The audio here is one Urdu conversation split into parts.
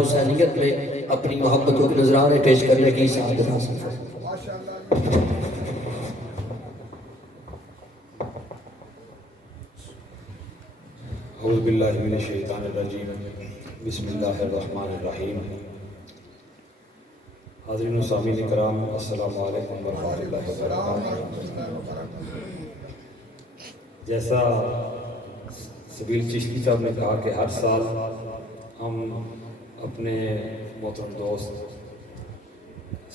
حسینیت میں اپنی محبتوں کے نذرانے پیش کرنے کی سعادت حاصل فرمائے۔ اعوذ باللہ من الشیطان الرجیم، بسم اللہ الرحمن الرحیم۔ حاضرین و سامعین کرام، السلام علیکم ورحمۃ اللہ وبرکاتہ۔ جیسا سبیل چشتی صاحب نے کہا کہ ہر سال ہم اپنے محترم دوست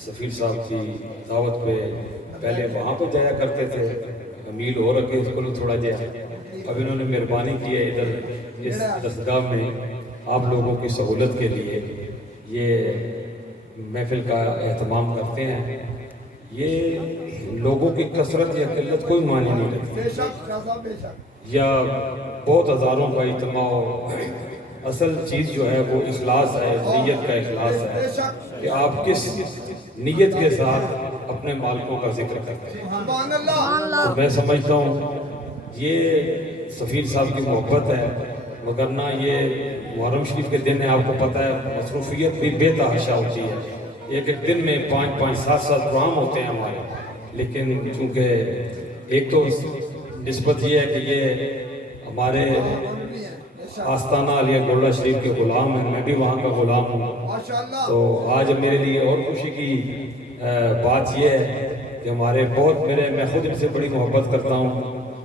سفیر صاحب کی دعوت پہ پہلے وہاں پہ جایا کرتے تھے، میل ہو رکھے اس کو تھوڑا جہا، اب انہوں نے مہربانی کی ہے ادھر اس دستگاہ میں آپ لوگوں کی سہولت کے لیے یہ محفل کا اہتمام کرتے ہیں۔ یہ لوگوں کی کثرت یا قلت کوئی معنی نہیں رکھتی، یا بہت ہزاروں کا اجتماع ہو، اصل چیز جو ہے وہ اخلاص ہے، نیت کا اخلاص ہے کہ آپ کس نیت کے ساتھ اپنے مالکوں کا ذکر کرتے ہیں۔ تو میں سمجھتا ہوں یہ سفیر صاحب کی محبت ہے، وگرنہ یہ محرم شریف کے دن ہے، آپ کو پتہ ہے مصروفیت بھی بے تحاشا ہوتی ہے، ایک ایک دن میں 5-5 7-7 پروگرام ہوتے ہیں ہمارے، لیکن چونکہ ایک تو نسبت یہ ہے کہ یہ ہمارے آستانہ علیہ گولڈا شریف کے غلام ہیں، میں بھی وہاں کا غلام ہوں، تو آج میرے لیے اور خوشی کی بات یہ ہے کہ ہمارے میں خود ان سے بڑی محبت کرتا ہوں،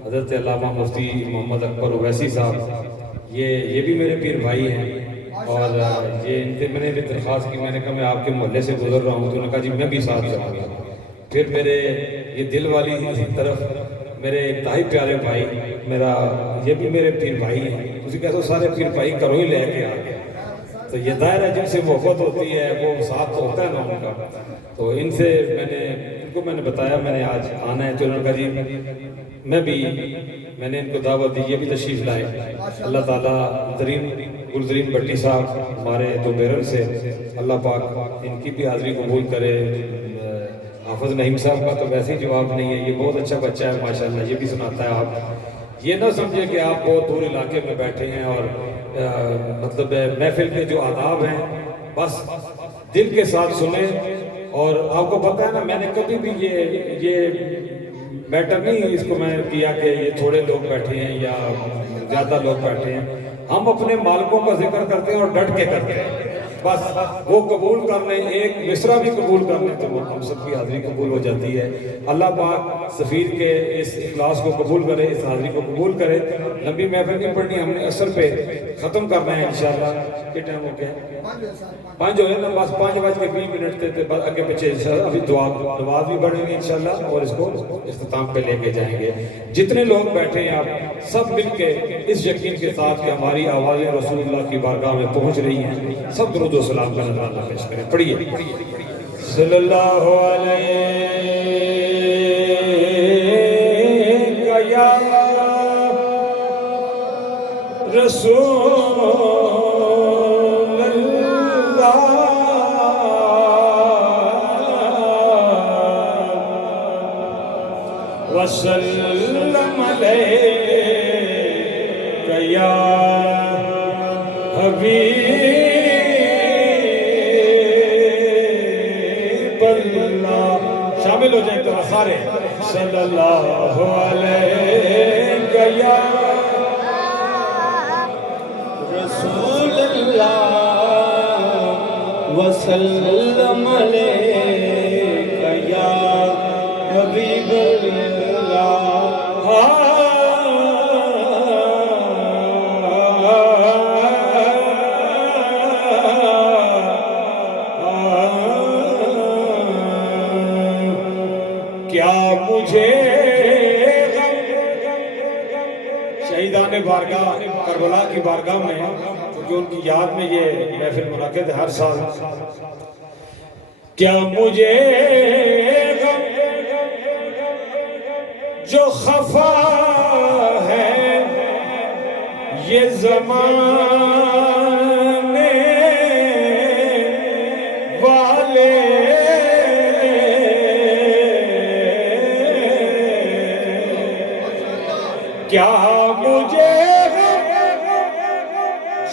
حضرت علامہ مفتی محمد اکبر اویسی صاحب، یہ بھی میرے پیر بھائی ہیں، اور یہ ان سے میں نے بھی درخواست کی، میں نے کہا میں آپ کے محلے سے گزر رہا ہوں، تو انہوں نے کہا جی میں بھی ساتھ جاؤں گا۔ پھر میرے یہ دل والی طرف میرے انتہائی پیارے بھائی، یہ بھی میرے پیر بھائی ہیں، اسی کہتے ہو سارے پیر بھائی کرو ہی لے کے آگے، تو یہ دائرہ جن سے محبت ہوتی ہے وہ ساتھ تو ہوتا ہے نا ان کا، تو ان کو میں نے بتایا میں نے آج آنا ہے، تو انہوں نے کہا جی میں نے ان کو دعوت دی، یہ بھی تشریف لائے۔ اللہ تعالیٰ گلزرین بٹی صاحب ہمارے دو بیرن سے، اللہ پاک ان کی بھی حاضری قبول کرے۔ حافظ نعیم صاحب کا تو ویسے ہی جواب نہیں ہے، یہ بہت اچھا بچہ ہے ماشاءاللہ، یہ بھی سناتا ہے۔ آپ یہ نہ سمجھے کہ آپ بہت دور علاقے میں بیٹھے ہیں اور مطلب محفل کے جو آداب ہیں بس دل کے ساتھ سنیں، اور آپ کو پتہ ہے نا میں نے کبھی بھی یہ میٹر نہیں اس کو میں کیا کہ یہ تھوڑے لوگ بیٹھے ہیں یا زیادہ لوگ بیٹھے ہیں، ہم اپنے مالکوں کا ذکر کرتے ہیں اور ڈٹ کے کرتے ہیں، بس وہ قبول کر لیں، ایک مصرع بھی قبول کر لیں تو وہ ہم سب کی حاضری قبول ہو جاتی ہے۔ اللہ پاک سفیر کے اس اخلاص کو قبول کرے، اس حاضری کو قبول کرے۔ لمبی محفل نہیں پڑھنی، ہم نے اثر پہ ختم کرنا ہے انشاءاللہ۔ کیا ٹائم ہو گیا؟ 5 جو ہے نا، بس 5:20 تھے، بس آگے پیچھے ابھی نماز بھی پڑھیں گے انشاءاللہ اور اس کو اختتام پہ لے کے جائیں گے۔ جتنے لوگ بیٹھے ہیں آپ سب مل کے اس یقین کے ساتھ کہ ہماری آوازیں رسول اللہ کی بارگاہ میں پہنچ رہی ہیں، سب درود و سلام کا نذرانہ پیش کریں۔ پڑھیے صلی اللہ علیہ یا رسول اللہ وسلم علیہ یا حبیب اللہ۔ شامل ہو جائیں تو سارے صلی اللہ علیہ یا رسول اللہ وسلم علیہ یا حبیب اللہ۔ کیا مجھے شہیدان بارگاہ کربلا کی بارگاہ میں، کیونکہ ان کی یاد میں یہ محفل منعقد ہے ہر سال، کیا مجھے جو خفا ہے یہ زمانے والے کیا مجھے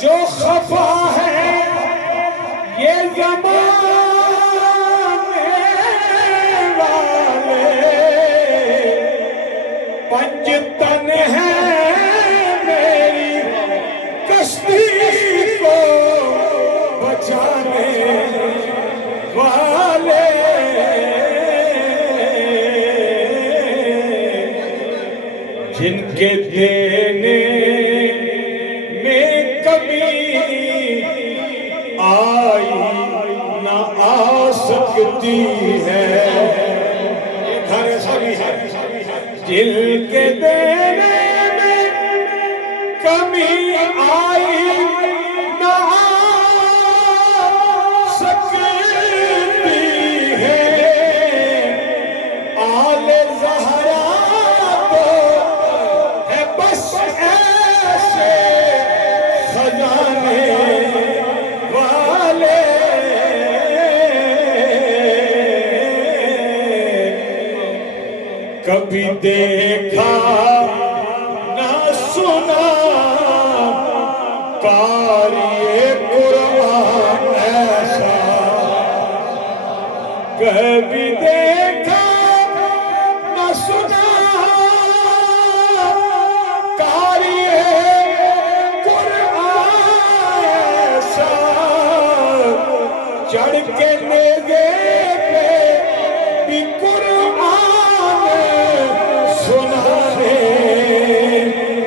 جو خفا ہے زمانے والے پنجتن ہیں میری کشتی کو بچانے والے جن کے دینے میں کمی آئی نہ آ سکتی ہے گھر سبھی ہے جن کے دینے میں کمی آئی نہ آ سکتی ہے آل زہرا تو ہے بس ایسے خزانے والے کبھی دیکھا نہ سنا قاری قرآن ایسا کبھی دیکھا نہ سنا قاری قرآن ایسا چڑھ کے نیزے پہ بھی قرآن سنانے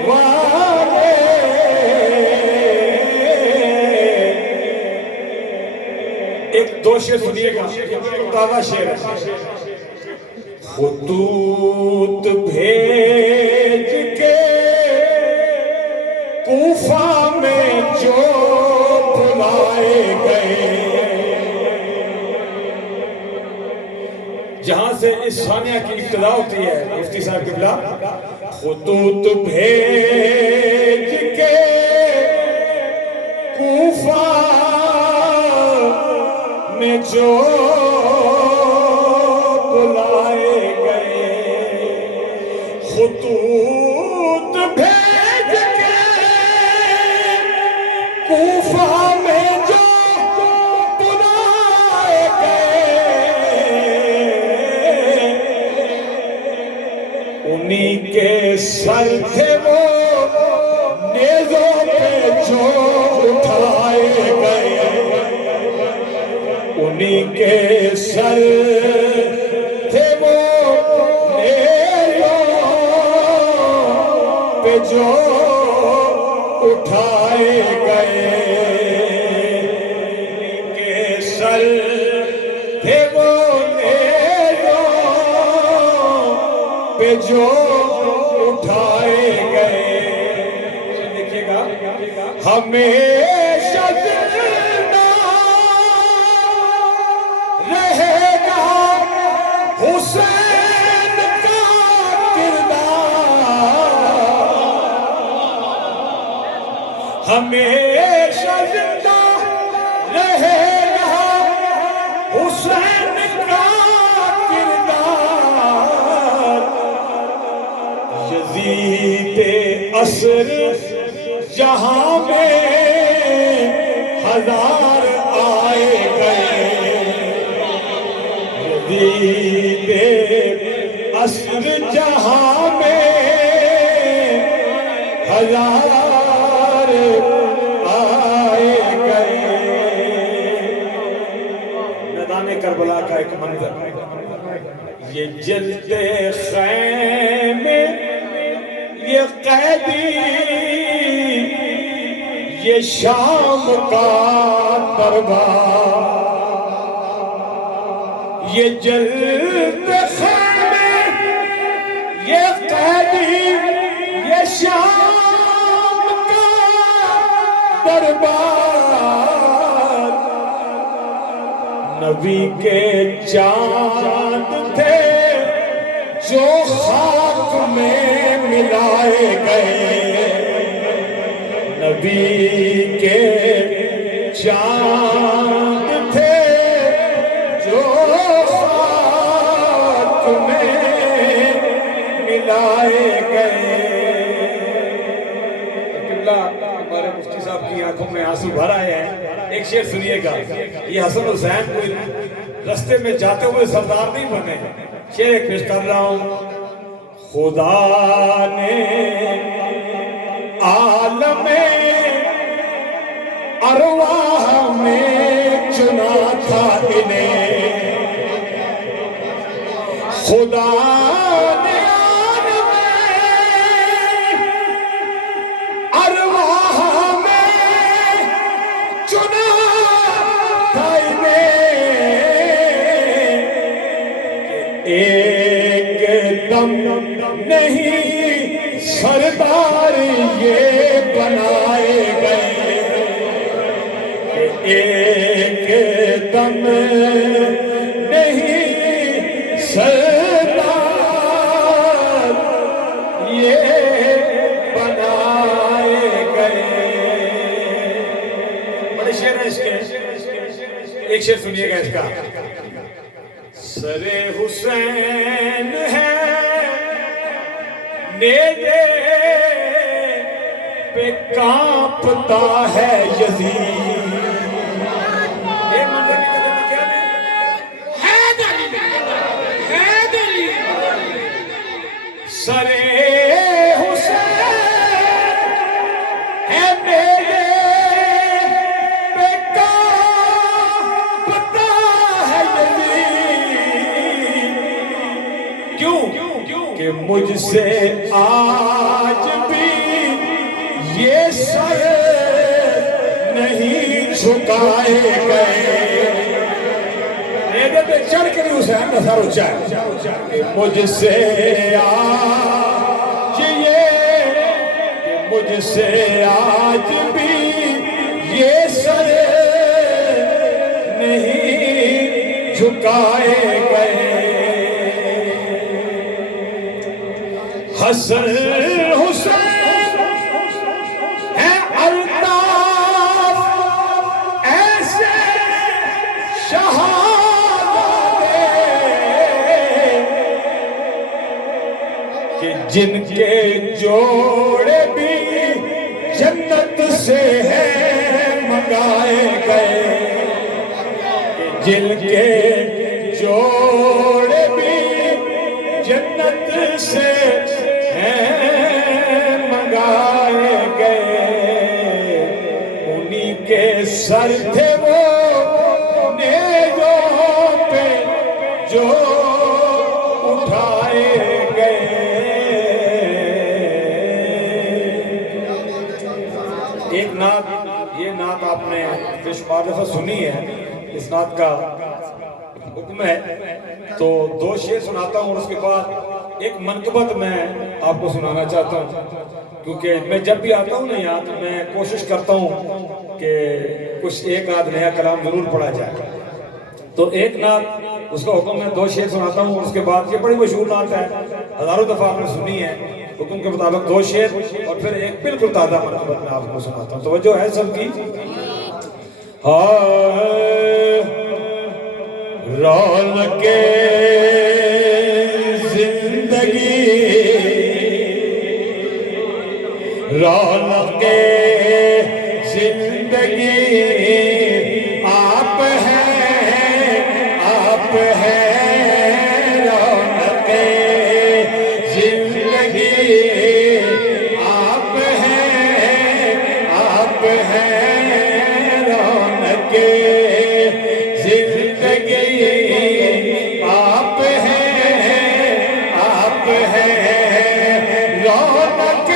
والے ایک دو شعر سنیے گا تازہ شعر ہے خطوط بھیج کے کوفہ میں جو بلائے گئے جہاں سے اس ثانیہ کی ابتدا ہوتی ہے مفتی صاحب قبلہ خطوط بھیج کے کوفہ میں جو بلائے گئے خطوط بھیج کے کوفہ میں جو بلائے گئے انہی کے سر تھے وہ نیزوں پہ جو اٹھائے گئے انہی کے سر تھے وہ نیزوں پہ جو اٹھائے گئے انہی کے سر تھے وہ نیزوں پہ جو اٹھائے گئے دیکھیے گا ہمیشہ زندہ رہے گا حسین کا کردار ہمیشہ زندہ رہے گا حسین کا کردار یزید عصر جہاں میں ہزار آئے گئے یزید عصر جہاں میں ہزار آئے گئے میدان کربلا کا ایک منظر یہ جلتے خیمے یہ قیدی یہ شام کا دربار یہ جلتے خیمے یہ قیدی یہ شام کا دربار نبی کے چاند تھے جو خاک میں ملائے گئے نبی کے چاند تھے جو خاک میں ملائے گئے ہمارے مفتی صاحب کی آنکھوں میں آنسو بھر آئے ہیں ایک شعر سنیے گا. یہ حسن حسین کوئی رستے میں جاتے ہوئے سردار نہیں بنے. شعر ایک پیش کر رہا ہوں. خدا نے عالم ارواح میں چنا تھا انہیں. خدا نے عالم ارواح میں چنا تھا انہیں. ایک دم نہیں سردار یہ بنائے گئے. ایک دم نہیں سردار یہ بنائے گئے. بڑے شعر ہیں اس کے. ایک شعر سنیے گا اس کا. سر حسین ہے نیزے پہ کانپتا ہے یزید. یہ منظر کی قدر میں کیا نہیں؟ حیدری. سر حسین ہے نیزے پہ کانپتا ہے یزید. کیوں کہ مجھ سے آج بھی یہ سر نہیں جھکائے گئے. نیزے پہ چڑھ کے بھی حسین کا سر اونچا ہے. کہ مجھ سے آج کہ مجھ سے آج بھی یہ سر نہیں جھکائے گئے. حسن حسین ہے الطاف ایسے شہادے کہ جن کے جوڑے بھی جنت سے ہیں منگائے گئے. جن کے جوڑے بھی جنت سے منگائے گئے. انہی کے سر تھے وہ نیزوں پہ جو اٹھائے گئے. ایک نعت, یہ نعت آپ نے بے شمار دفعہ سنی ہے. اس نعت کا حکم ہے تو دو شعر سناتا ہوں اور اس کے بعد ایک منقبت میں آپ کو سنانا چاہتا ہوں. کیونکہ میں جب بھی آتا ہوں نا یہاں تو میں کوشش کرتا ہوں کہ کچھ ایک آدھ نیا کلام ضرور پڑھا جائے. تو ایک نعت اس کا حکم ہے, دو شعر سناتا ہوں اور اس کے بعد, یہ بڑی مشہور نعت ہے, ہزاروں دفعہ آپ نے سنی ہے. حکم کے مطابق دو شعر اور پھر ایک بالکل تازہ منقبت میں آپ کو سناتا ہوں. توجہ ہے سب کی. رونق زندگی رونق زندگی آپ ہیں, آپ ہیں. رونق زندگی آپ ہیں, آپ ہیں. رونق زندگی آپ ہیں, آپ ہیں. رونق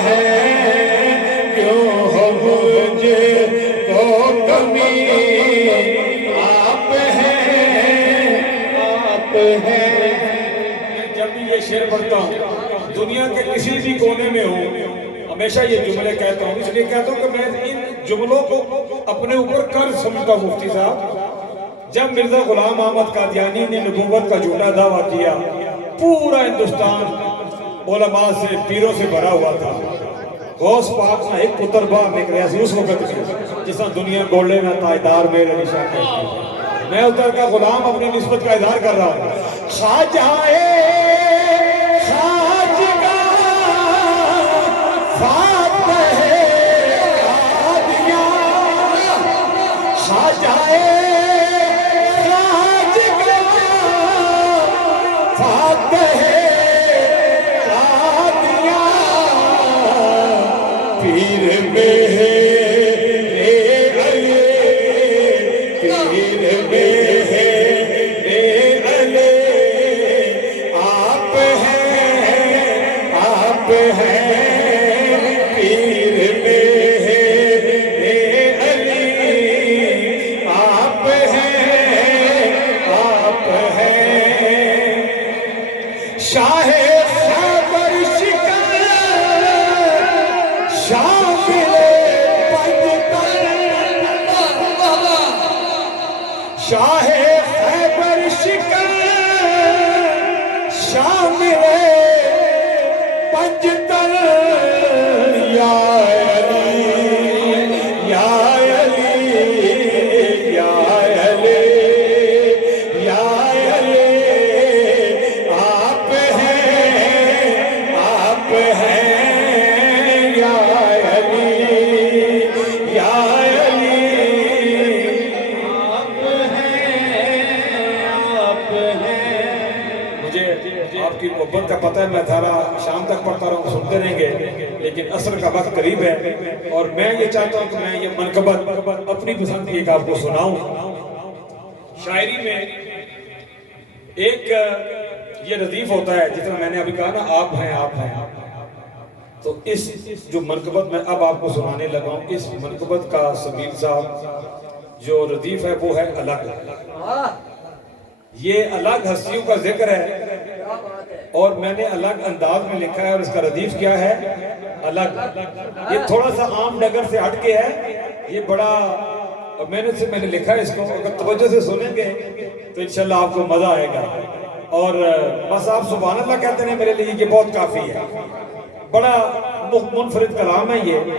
ہیں کیوں ہو مجھے کو کمی آپ ہیں جب بھی یہ شعر پڑھتا ہوں دنیا کے کسی بھی کونے میں ہوں ہمیشہ یہ جملے کہتا ہوں اس لیے کہتا ہوں کہ میں ان جملوں کو اپنے اوپر قرض سمجھتا ہوں مفتی صاحب جب مرزا غلام احمد قادیانی نے نبوت کا جھوٹا دعویٰ کیا پورا ہندوستان علماء سے پیروں سے بھرا ہوا تھا غوث پاک نہ ایک پتر باہر نکلیا سی اس وقت میں جس طرح دنیا گولے میں تاجدار میرے نشان کہتی میں ادھر کا غلام اپنی نسبت کا اظہار کر رہا ہوں خواجہ محبت کا پتہ ہے میں تھارا شام تک پڑھتا رہا ہوں سنتے رہیں گے لیکن عصر کا وقت قریب ہے اور میں یہ چاہتا ہوں کہ میں یہ منقبت اپنی پسند کی ایک آپ کو سناؤں شاعری میں ایک یہ ردیف ہوتا ہے جس طرح میں نے ابھی کہا نا آپ ہیں تو اس جو منقبت میں اب آپ کو سنانے لگا ہوں اس منقبت کا سبیل صاحب جو ردیف ہے وہ ہے الگ یہ الگ ہستیوں کا ذکر ہے اور میں نے الگ انداز میں لکھا ہے اور اس کا ردیف کیا ہے الگ یہ تھوڑا سا عام ڈگر سے ہٹ کے ہے یہ بڑا میں نے لکھا ہے اس کو اگر توجہ سے سنیں گے تو انشاءاللہ آپ کو مزہ آئے گا اور بس آپ سبحان اللہ کہتے ہیں میرے لیے یہ بہت کافی ہے بڑا منفرد کلام ہے یہ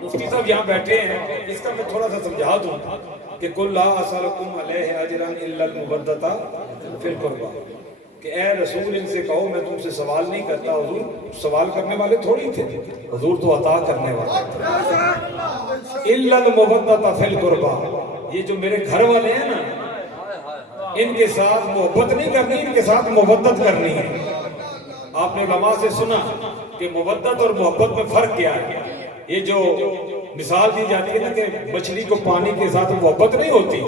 مفتی صاحب یہاں بیٹھے ہیں اس کا میں تھوڑا سا سمجھا دوں کہ قُلْ لَا أَسْأَلُكُمْ عَلَيْهِ أَجْرًا إِلَّا الْمُوَدَّةَ فِي الْقُرْبَى کہ اے رسول ان سے کہو میں تم سے سوال نہیں کرتا حضور سوال کرنے والے تھوڑی تھے حضور تو عطا کرنے والے تھے إِلَّا الْمُوَدَّةَ فِي الْقُرْبَى یہ جو میرے گھر والے ہیں نا ان کے ساتھ محبت نہیں کرنی ان کے ساتھ مودت کرنی ہے آپ نے علماء سے سنا کہ مودت اور محبت میں فرق کیا ہے یہ جو مثال دی جاتی ہے نا کہ مچھلی کو پانی کے ساتھ محبت نہیں ہوتی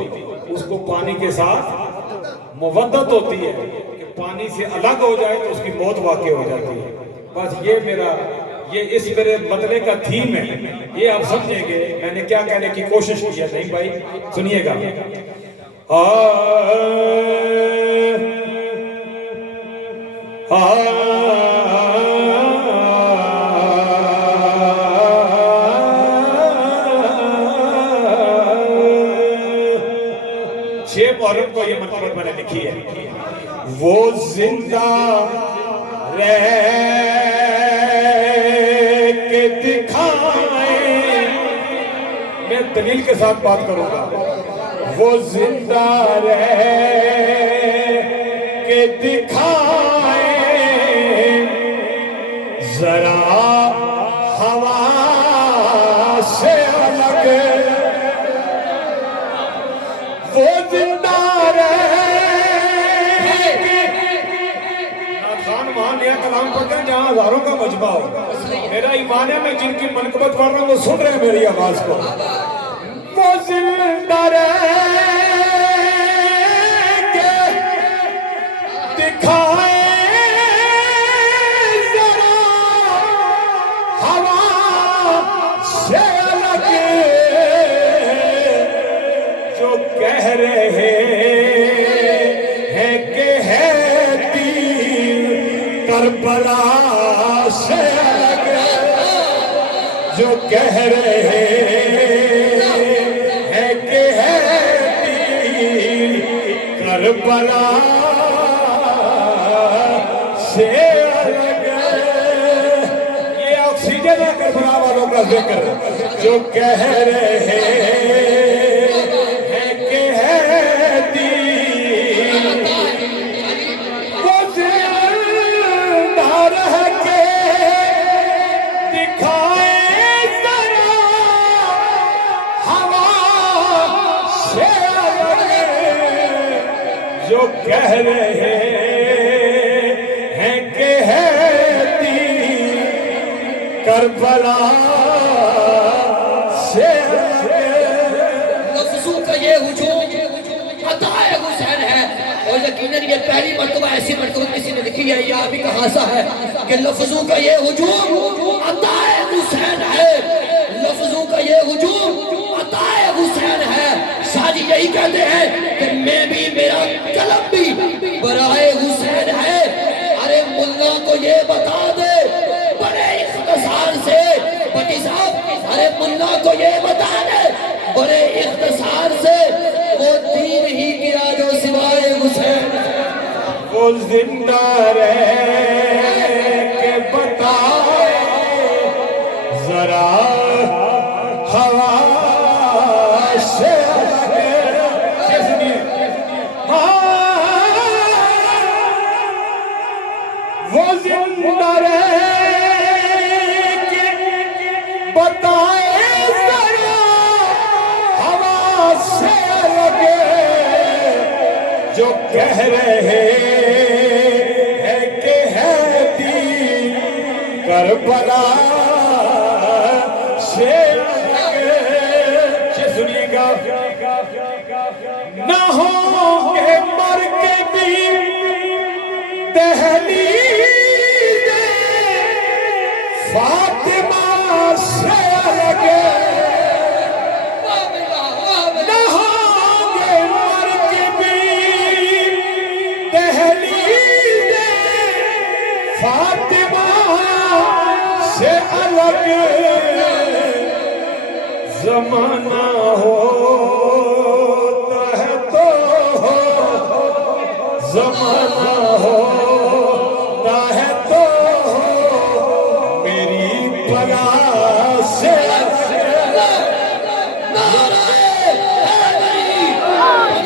اس کو پانی کے ساتھ مودت ہوتی ہے کہ پانی سے الگ ہو جائے تو اس کی موت واقع ہو جاتی ہے بس یہ اس میرے مطلع کا تھیم ہے یہ آپ سمجھیں گے میں نے کیا کہنے کی کوشش کی ہے نہیں بھائی سنیے گا محرم کو یہ منقبت میں نے لکھی ہے وہ زندہ رہ کے دکھائیں میں دلیل کے ساتھ بات کروں گا وہ زندہ رہ کے دکھائیں ذرا ہوا سے الگ وہ زندہ کلام پڑھتے ہیں جہاں ہزاروں کا مجمع ہو میرا ایمان ہے میں جن کی منقبت پڑھ رہا ہوں وہ سن رہے ہیں میری آواز کو وہ زندہ رہ کے دکھائیں ذرا سے الگ جو کہہ رہے ہیں کہ ہے دین کربلا سے الگ. یہ آکسیجن ہے کربلا والوں کا ذکر جو کہہ رہے ہیں کہ ہے دین وہ زندہ رہ کے دکھائے ذرا ہوا سے الگ جو کہہ رہے ہیں کہ ہے دین کربلا سے لفظوں کا یہ ہجوم عطائے حسین ہے، اور یقیناً یہ پہلی مرتبہ ایسی مرتبہ کسی نے لکھی ہے، یہ آپ ہی کا خاصہ ہے کہ لفظوں کا یہ ہجوم عطائے حسین ہے. لفظوں کا یہ ہجوم عطائے حسین ہے. شاہجی یہی کہتے ہیں کہ میں بھی میرا قلم بھی برائے حسین ہے. ارے ملا کو یہ بتا دے بڑے اختصار سے بٹی صاحب، ارے ملا کو یہ بتا دے بڑے اختصار سے وہ دین ہی کیا جو سوائے حسین. وہ زندہ رہ کے بتائے ذرا ہوا سے الگ. وہ زندہ رہ کے بتائے ذرا ہوا سے الگ جو کہہ رہے ہیں کہ ہے دین کربلا سے الگ. سنیے گا نہ ہوں گے مر کے بھی دہلیز فاطمہ سے الگ نہ ہوں گے مر کے بھی دہلیز فاطمہ سے الگ. زمانہ ہوتا ہے تو زمانہ ہوتا ہے تو میری بلا سے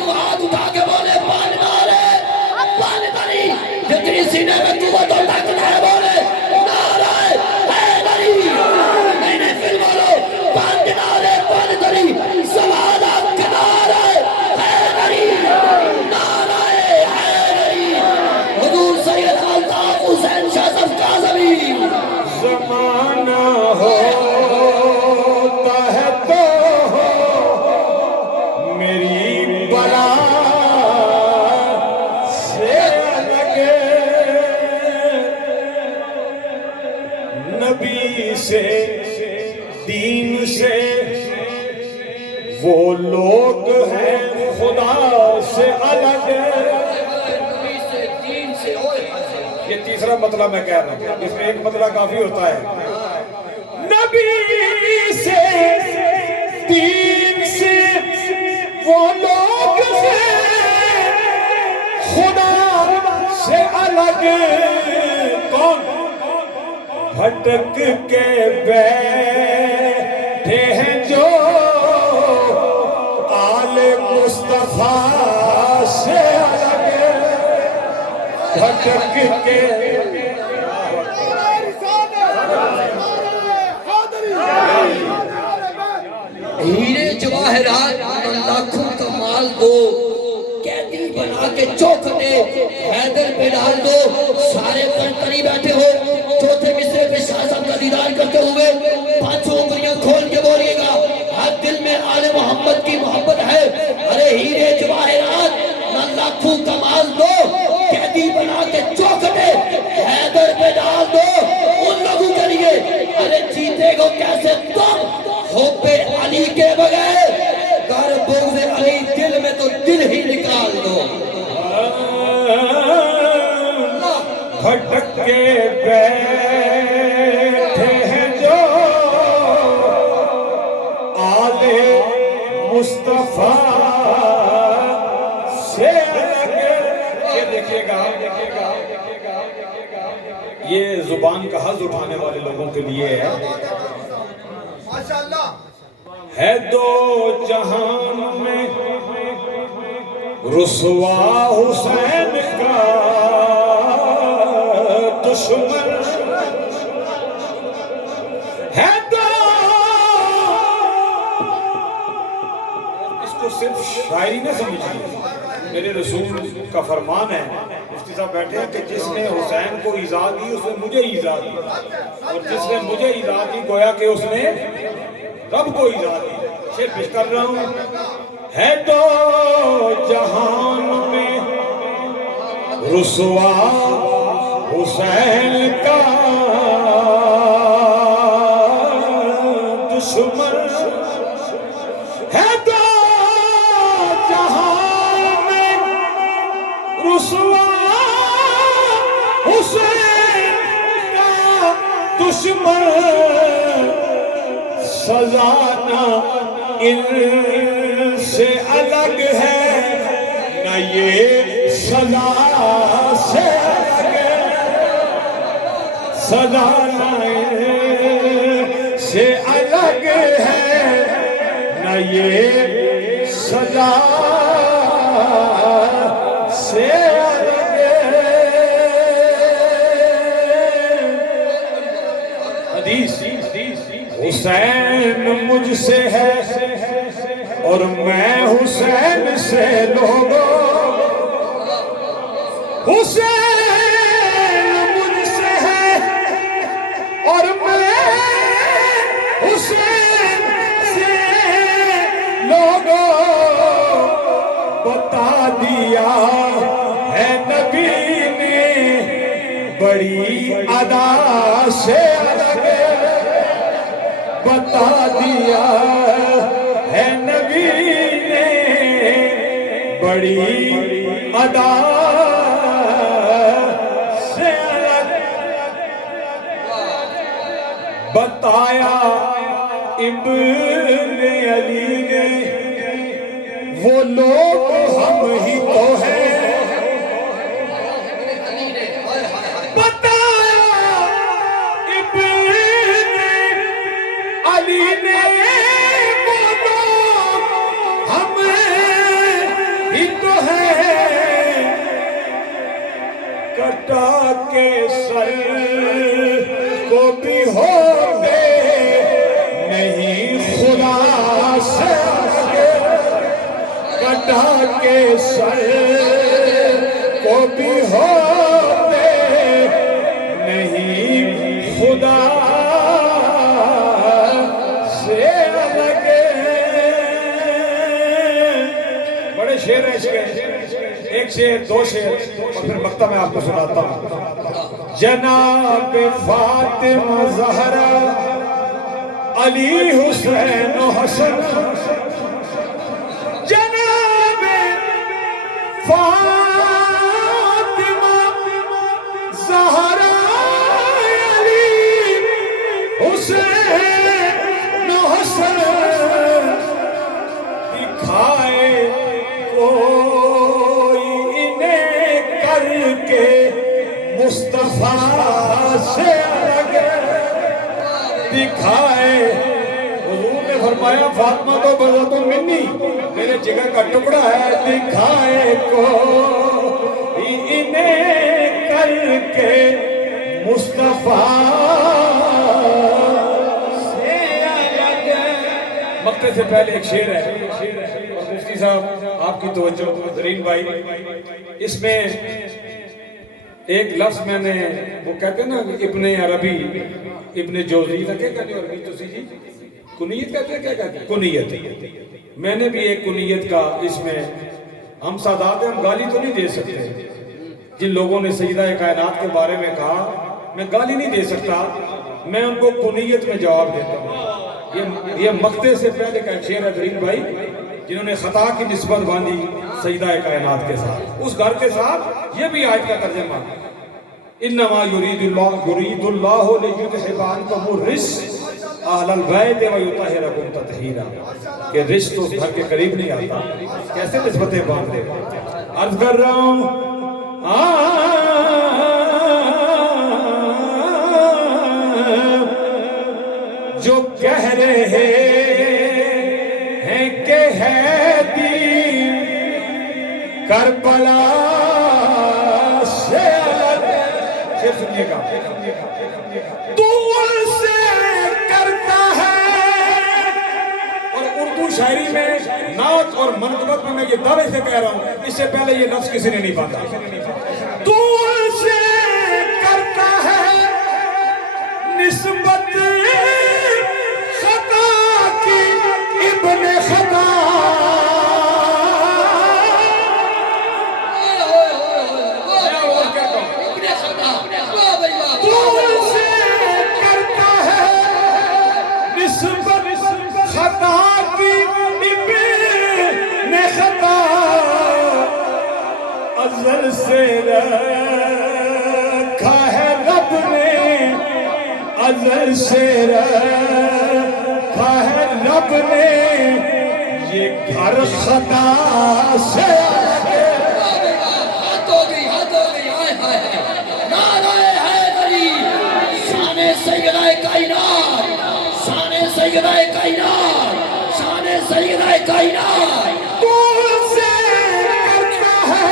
ہاتھ اٹھا کے بولے پانی نارے پانی داری جتنی سینے میں قوت اور طاقت ہے بولے نعرہ حیدری. نہیں نہیں پھر بولو پانی نارے پانی داری سوالات کے نعرہ حیدری نعرہ حیدری حضور سید الطاف حسین شاہ صاحب کاظمی. زمانہ ہوتا ہے تو میری بلا سے الگ. نبی سے دین سے وہ لوگ ہیں خدا سے الگ. یہ تیسرا مطلب میں کہہ رہا ہوں، اس میں ایک مطلب کافی ہوتا ہے. نبی سے دین سے وہ لوگ ہیں خدا سے الگ. کون بھٹک کے بیٹھے ہیں جو آل مصطفیٰ سے الگ بھٹک کے ہیرے جواہرات لاکھوں کا مال دو قیدی بنا کے چوکھٹے حیدر پہ ڈال دو. سارے برتری بیٹھے ہو چوتھے مصرے پہ شاہ صاحب کا دیدار کرتے ہوئے پانچوں انگلیاں کھول کے بولیے گا ہر دل میں آل محمد کی محبت ہے. ارے ہیرے جواہرات لاکھوں کا مال دو قیدی بنا کے چوکھٹے حیدر پہ ڈال دو ان لوگوں کے لیے. ارے جیتے گو کیسے تم حب علی کے بغیر کر بغض علی دل میں تو دل ہی نکال دو. بھٹک کے بیٹھے زبان کا حظ اٹھانے والے لوگوں کے لیے ہے. ہے دو جہان میں رسوا حسین کا دشمن، ہے دو. اس کو صرف شاعری نہ سمجھیے، میرے رسول کا فرمان ہے. مفتی صاحب بیٹھے ہیں کہ جس نے حسین کو ایذا دی اس نے مجھے ایذا دی، اور جس نے مجھے ایذا دی گویا کہ اس نے رب کو ایذا دی. شعر پیش کر رہا ہوں. ہے دو جہان میں رسوا حسین کا دشمن، ہے دو جہان میں رسوا حسین کا دشمن. سزا نہ ان سے الگ ہے نہ یہ سزا سے الگ ہے. سزا نہ ان سے الگ ہے نہ یہ سزا سے الگ ہے. حدیث حسین مجھ سے ہے اور میں حسین سے. لوگوں حسین مجھ سے ہے اور میں حسین سے. لوگوں بتا دیا ہے نبی نے بڑی ادا سے الگ. بتا دیا ہے نبی نے بڑی ادا سے الگ. بتایا ابن علی نے وہ لوگ ہم ہی تو ہیں. بتایا ابن علی نے وہ لوگ ہم ہی تو ہیں. کٹا کے سر کو بھی ہوتے نہیں خدا سے آگے. کٹا کے سر کو بھی ہوتے نہیں خدا سے الگ. بڑے شعر ہیں اس کے، ایک شعر دو شعر اور پھر مکتب میں آپ کو سناتا ہوں. جناب فاطمہ زہرا علی حسین و حسن، جناب فاطمہ زہرا علی حسین و حسن. دکھائے کوئی انہیں کر کے مصطفیٰ سے الگ. دکھائے حضور نے فرمایا فاطمہ تو بذات منی میرے جگر کا ٹکڑا ہے. دکھائے کوئی انہیں کر کے مصطفیٰ سے الگ. مقطع سے پہلے ایک شعر ہے اور مفتی صاحب آپ کی توجہ زرین بھائی، اس میں ایک لفظ میں نے وہ کہتے ہیں نا ابن عربی ابن جوزی تھا، کیا کہتے ہیں عربی تو سی جی کنیت کہتے ہیں، کیا کہتے ہیں کنیت. میں نے بھی ایک کنیت کا اس میں، ہم سادات ہیں، ہم گالی تو نہیں دے سکتے. جن لوگوں نے سیدہ کائنات کے بارے میں کہا میں گالی نہیں دے سکتا، میں ان کو کنیت میں جواب دیتا ہوں. یہ مقطع سے پہلے کا شعر ہے زرین بھائی، جنہوں نے خطا کی نسبت باندھی سیدہ کائنات کے ساتھ، اس گھر کے ساتھ. یہ بھی آیت کا ترجمہ انما یرید اللہ لیذھب عنکم الرجس اہل البیت ویطہرکم تطہیرا، کہ رجس تو اس گھر کے قریب نہیں آتا. کیسے نسبتیں باندھ دے. عرض کر رہا ہوں کہہ رہے ہیں کہ حیدر کربلا سے الگ. شعر سنیے گا. تو ان سے کرتا ہے. اور اردو شاعری میں نعت اور منقبت میں یہ دعوے سے کہہ رہا ہوں، اس سے پہلے یہ لفظ کسی نے نہیں پاتا. تو ان سے کرتا ہے نسبت خطا کی ابن خطا. تو ان سے کرتا ہے نسبت خطا کی ابن خطا. ازل سے رکھا ہے رب نے، ازل سے رکھا ہے رب نے یہ گھر خطا سے. ہاتھ ہو گئی ہائے ہائے. نعرہ حیدری، شان سیدہ کائنات، شان سیدہ کائنات، شان سیدہ کائنات. تو ان سے کرتا ہے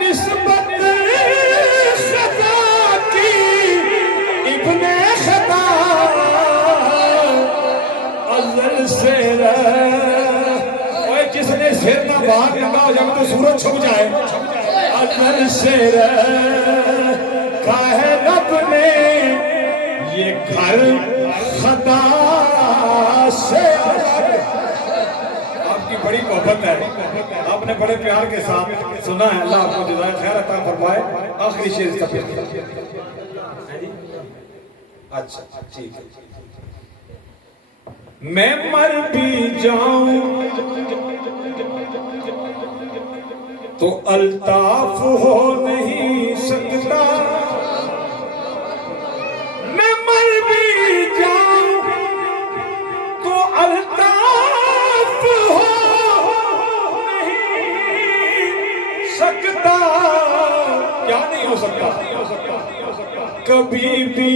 نسبت خطا کی ابن خطا. ازل سے اوے جس نے سر نہ باہر لگا ہو جائے تو سورج چھپ جائے. ازل سے رکھا ہے رب نے یہ گھر خطا سے. آپ کی بڑی محبت ہے، آپ نے بڑے پیار کے ساتھ سنا ہے. اللہ آپ کو جزائے خیر عطا فرمائے. آخری شعر اس کا پھر. اچھا ٹھیک ہے. میں مر بھی جاؤں تو الطاف ہو نہیں سکتا. میں مر بھی جاؤں تو الطاف ہو نہیں سکتا. کیا نہیں ہو سکتا؟ کبھی بھی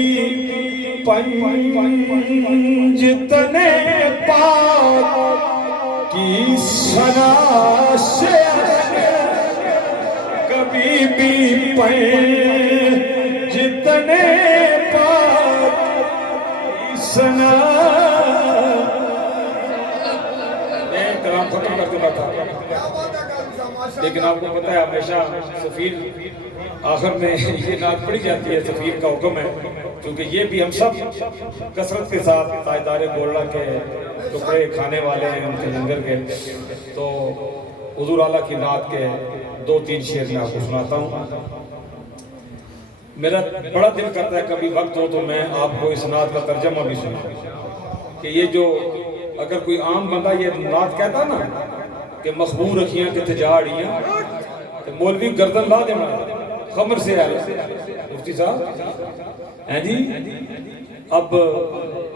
جتنے پاک کی ثنا سے کبھی بھی جتنے پاک کی ثنا. میں کلام ختم کر دوں تھا لیکن آپ کو پتہ ہے ہمیشہ سفیر آخر میں یہ نعت پڑھی جاتی ہے. سفیر کا حکم ہے کیونکہ یہ بھی ہم سب کثرت کے ساتھ تاجدار گولڑا کے ٹکڑے کھانے والے ہیں، ان کے لنگر کے. تو حضور اعلیٰ کی نعت کے 2-3 شعر میں آپ کو سناتا ہوں. میرا بڑا دل کرتا ہے کبھی وقت ہو تو میں آپ کو اس نعت کا ترجمہ بھی سناؤں کہ یہ جو اگر کوئی عام بندہ یہ نعت کہتا نا کہ مخبور اکھیاں کے تجاڑیاں کہ مولوی گردن لا دینا خمر سے آئے. مفتی صاحب ہیں جی، اب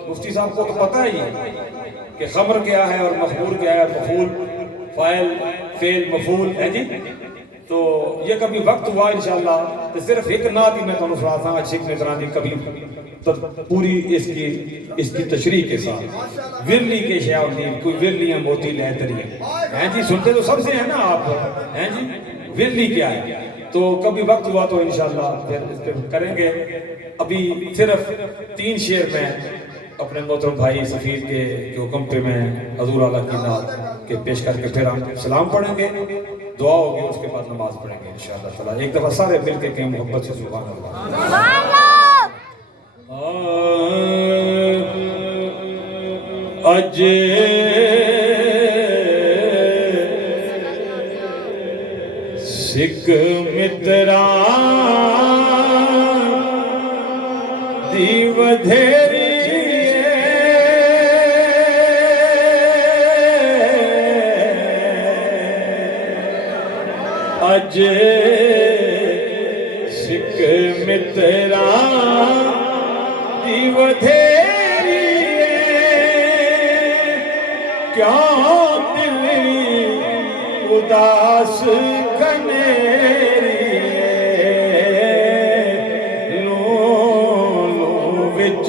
مفتی صاحب کو تو پتہ ہی ہے کہ خمر کیا ہے اور مخبور کیا ہے، مفعول فاعل فعل مفعول ہے جی. تو یہ کبھی وقت ہوا انشاءاللہ تو صرف ایک نعت ہی میں تو سناتا ہوں اچھی نظرانی کبھی پوری اس کی تشریح کے ساتھ. ورلی کے شاعر کوئی ورلیاں موتی لہتری ہیں جی. سنتے تو سب سے ہیں نا آپ ہیں جی. ورلی کیا ہے تو کبھی وقت ہوا تو انشاءاللہ پھر اس پہ کریں گے. ابھی صرف 3 شعر میں اپنے محترم بھائی سفیر کے حکم پہ میں حضور اعلیٰ کی نعت کے پیش کر کے پھر ہم سلام پڑھیں گے، دعا ہوگی، اس کے بعد نماز پڑھیں گے انشاءاللہ تعالی. ایک دفعہ سارے مل کے کہیں محبت سے سبحان اللہ. اج سکھ متران دی ودھیری اج سکھ متران دی ودھیری کیوں دل اداس کنیری لو لو وچ